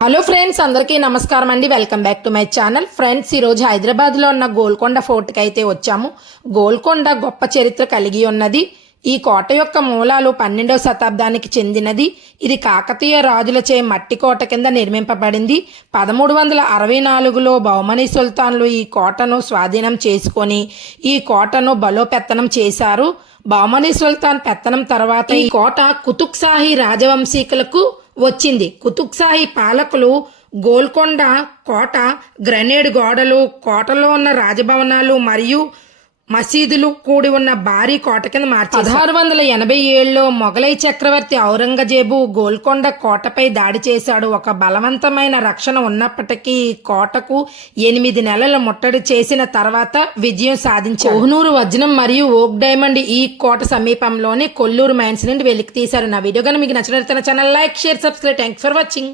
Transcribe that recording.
Hello friends అందరికీ నమస్కారం అండి. Welcome back to my channel friends ఈరోజు హైదరాబాద్లో ఉన్న గోల్కొండ ఫోర్ట్కి అయితే వచ్చాము. గోల్కొండ గొప్ప చరిత్ర కలిగి ఉన్నది. ఈ కోట యొక్క మూలాలు పన్నెండవ శతాబ్దానికి చెందినది. ఇది కాకతీయ రాజులచే మట్టి కోట కింద నిర్మింపబడింది. పదమూడు వందల అరవై నాలుగులో బహుమని సుల్తాన్లు ఈ కోటను స్వాధీనం చేసుకొని ఈ కోటను బలోపెత్తనం చేశారు. బహుమని సుల్తాన్ పెత్తనం తర్వాత ఈ కోట కుతుక్ షాహీ రాజవంశీకులకు వచ్చింది. కుతుబ్షాహీ పాలకులు గోల్కొండ కోట గ్రనేడ్ గోడలు కోటలో ఉన్న రాజభవనాలు మరియు మసీదులు కూడి ఉన్న భారీ కోట కింద మార్చి పదహారు వందల ఎనభై ఏడులో మొఘలై చక్రవర్తి ఔరంగజేబు గోల్కొండ కోటపై దాడి చేశాడు. ఒక బలవంతమైన రక్షణ ఉన్నప్పటికీ కోటకు ఎనిమిది నెలల ముట్టడి చేసిన తర్వాత విజయం సాధించారు కోహనూరు వజ్రం మరియు ఓక్ డైమండ్ ఈ కోట సమీపంలోని కొల్లూరు మైన్స్ నుండి వెలికి తీశారు నా వీడియో కానీ మీకు నచ్చినట్లయితే channel like share subscribe. Thanks for watching